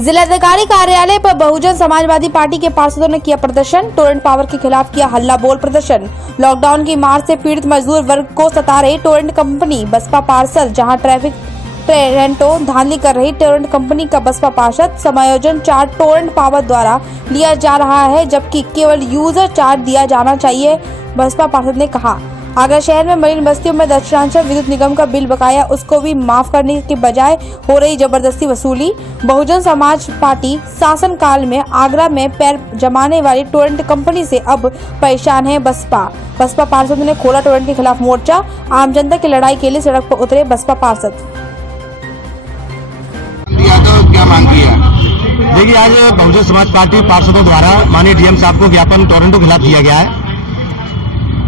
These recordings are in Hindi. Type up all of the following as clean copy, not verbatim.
जिलाधिकारी कार्यालय पर बहुजन समाजवादी पार्टी के पार्षदों ने किया प्रदर्शन। टोरेंट पावर के खिलाफ किया हल्ला बोल प्रदर्शन। लॉकडाउन की मार से पीड़ित मजदूर वर्ग को सता रही टोरेंट कंपनी। बसपा पार्षद जहां ट्रैफिक टोरेंटो धांधली कर रही टोरेंट कंपनी का बसपा पार्षद समायोजन चार्ज टोरेंट पावर द्वारा लिया जा रहा है, जबकि केवल यूजर चार्ज दिया जाना चाहिए। बसपा पार्षद ने कहा, आगरा शहर में मलिन बस्तियों में दक्षिणांचल विद्युत निगम का बिल बकाया, उसको भी माफ करने के बजाय हो रही जबरदस्ती वसूली। बहुजन समाज पार्टी शासन काल में आगरा में पैर जमाने वाली टोरेंट कंपनी से अब परेशान है बसपा पार्षद ने खोला टोरेंट के खिलाफ मोर्चा। आम जनता की लड़ाई के लिए सड़क पर उतरे बसपा पार्षद। तो क्या मांग किया? देखिए, आज बहुजन समाज पार्टी पार्षदों द्वारा माननीय डीएम साहब को ज्ञापन टोरेंटो के खिलाफ दिया गया है।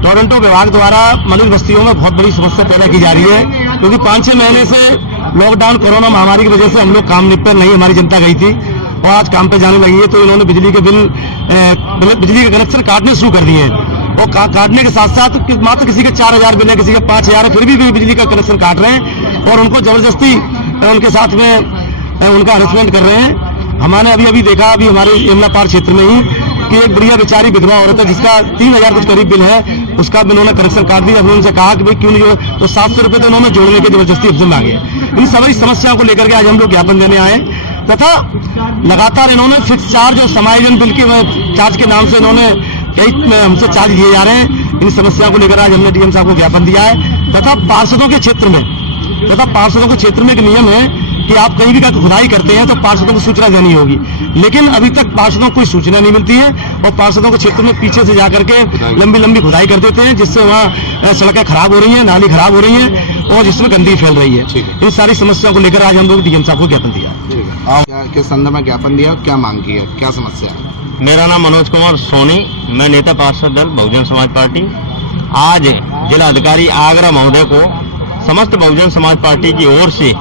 टोरेंटो विभाग द्वारा मलिन बस्तियों में बहुत बड़ी समस्या पैदा की जा रही है, क्योंकि 5-6 महीने से लॉकडाउन कोरोना महामारी की वजह से हम लोग काम निपट नहीं, हमारी जनता गई थी और आज काम पे जाने लगी है। तो इन्होंने बिजली के कनेक्शन काटने शुरू कर दिए हैं और काटने के साथ साथ मात्र किसी के 4,000 बिल है, किसी के 5,000 है, फिर भी बिजली का कनेक्शन काट रहे हैं और उनको जबरदस्ती उनके साथ में उनका हरेसमेंट कर रहे हैं। हमने अभी देखा, अभी हमारे यमुनापार क्षेत्र में ही कि एक बढ़िया बेचारी विधवा औरत है जिसका 3,000 कुछ करीब बिल है, उसका इन्होंने कनेक्शन काट दिया। हमने उनसे कहा कि भाई क्यों नहीं, तो 700 रुपए तो उन्होंने जोड़ने के जबरदस्ती हमसे मांगे। इन सभी समस्याओं को लेकर के आज हम लोग ज्ञापन देने आए तथा लगातार इन्होंने फिक्स चार्ज और समायोजन बिल के चार्ज के नाम से इन्होंने कई हमसे चार्ज दिए जा रहे हैं। इन समस्याओं को लेकर आज हमने डीएम साहब को ज्ञापन दिया है तथा पार्षदों के क्षेत्र में एक नियम है कि आप कहीं भी खुदाई करते हैं तो पार्षदों को सूचना देनी होगी, लेकिन अभी तक पार्षदों को कोई सूचना नहीं मिलती है और पार्षदों के क्षेत्र में पीछे से जाकर के लंबी खुदाई कर देते हैं, जिससे वहाँ सड़कें खराब हो रही हैं, नाली खराब हो रही है और जिसमें गंदगी फैल रही है। इन सारी समस्याओं को लेकर आज हम लोग डीएम साहब को ज्ञापन दिया। किस संदर्भ में ज्ञापन दिया, क्या मांग की है, क्या समस्या है? मेरा नाम मनोज कुमार सोनी, मैं नेता पार्षद दल बहुजन समाज पार्टी। आज जिला अधिकारी आगरा महोदय को समस्त बहुजन समाज पार्टी की ओर से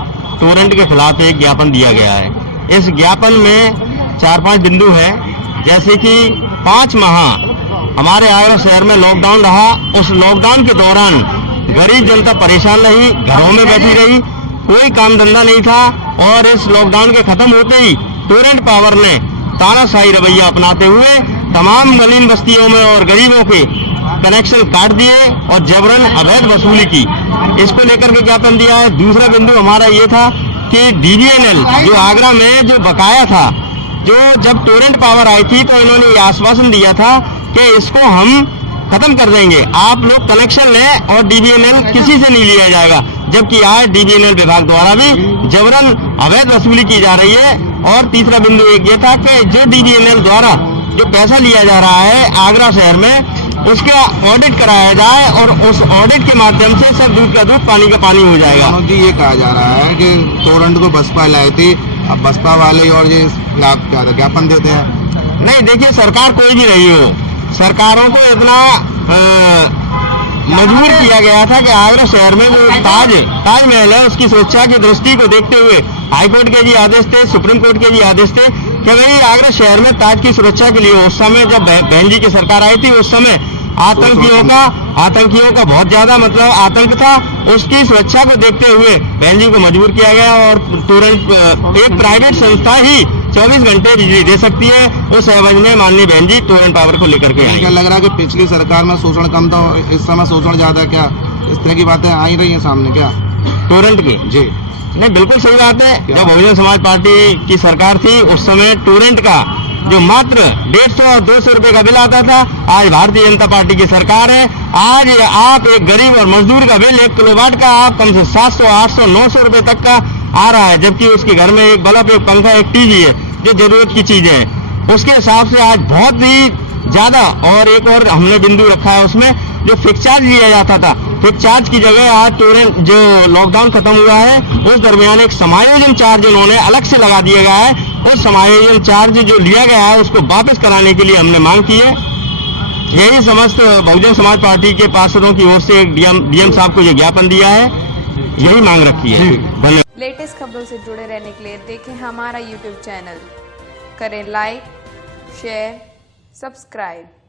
टोरेंट के खिलाफ एक ज्ञापन दिया गया है। इस ज्ञापन में 4-5 बिंदु है, जैसे कि 5 माह हमारे आगरा शहर में लॉकडाउन रहा, उस लॉकडाउन के दौरान गरीब जनता परेशान रही, घरों में बैठी रही, कोई काम धंधा नहीं था और इस लॉकडाउन के खत्म होते ही टोरेंट पावर ने तानाशाही रवैया अपनाते हुए तमाम मलिन बस्तियों में और गरीबों के कनेक्शन काट दिए और जबरन अवैध वसूली की। इसको लेकर के ज्ञापन दिया है। दूसरा बिंदु हमारा ये था कि डीबीएनएल जो आगरा में जो बकाया था, जो जब टोरेंट पावर आई थी तो इन्होंने ये आश्वासन दिया था कि इसको हम खत्म कर देंगे, आप लोग कनेक्शन लें और डीबीएनएल किसी से नहीं लिया जाएगा, जबकि आज डीबीएनएल विभाग द्वारा भी जबरन अवैध वसूली की जा रही है। और तीसरा बिंदु एक ये था कि जो डीबीएनएल द्वारा जो पैसा लिया जा रहा है आगरा शहर में, उसका ऑडिट कराया जाए और उस ऑडिट के माध्यम से सब दूध का दूध पानी का पानी हो जाएगा। ये कहा जा रहा है कि टोरेंट को बसपा लाई थी, अब बसपा वाले और ये ज्ञापन देते हैं। नहीं, देखिए, सरकार कोई भी रही हो, सरकारों को इतना मजबूर किया गया था कि आगरा शहर में जो ताजमहल है उसकी सुरक्षा की दृष्टि को देखते हुए हाईकोर्ट के भी आदेश थे, सुप्रीम कोर्ट के भी आदेश थे कि भाई आगरा शहर में ताज की सुरक्षा के लिए उस समय जब बहन जी की सरकार आई थी, उस समय आतंकियों का बहुत ज्यादा आतंक था। उसकी सुरक्षा को देखते हुए बहन जी को मजबूर किया गया और टोरेंट एक प्राइवेट संस्था ही 24 घंटे बिजली दे सकती है, उस एवज में माननीय बहन जी टोरेंट पावर को लेकर के आई। क्या लग रहा है कि पिछली सरकार में शोषण कम था, इस समय शोषण ज्यादा? क्या इस तरह की बातें आ ही रही है सामने क्या टोरेंट की? जी नहीं, बिल्कुल सही बात है। जब बहुजन समाज पार्टी की सरकार थी उस समय टोरेंट का जो मात्र 150 और 200 रुपए का बिल आता था, आज भारतीय जनता पार्टी की सरकार है। आज आप एक गरीब और मजदूर का बिल 1 किलोवाट का आप कम से 700, 800, 900 रुपए तक का आ रहा है, जबकि उसके घर में एक बल्ब, एक पंखा, एक टीवी है जो जरूरत की चीजें है। उसके हिसाब से आज बहुत ही ज्यादा। और एक और हमने बिंदु रखा है उसमें, जो फिक्स चार्ज लिया जाता था, फिक्स चार्ज की जगह आज टोरेंट जो लॉकडाउन खत्म हुआ है उस दरमियान एक समायोजन चार्ज उन्होंने अलग से लगा दिया गया है। उस समायोजन चार्ज जो लिया गया है उसको वापस कराने के लिए हमने मांग की है। यही समस्त बहुजन समाज पार्टी के पार्षदों की ओर से डीएम साहब को ये ज्ञापन दिया है, यही मांग रखी है। धन्यवाद। लेटेस्ट खबरों से जुड़े रहने के लिए देखें हमारा YouTube चैनल, करें लाइक, शेयर, सब्सक्राइब।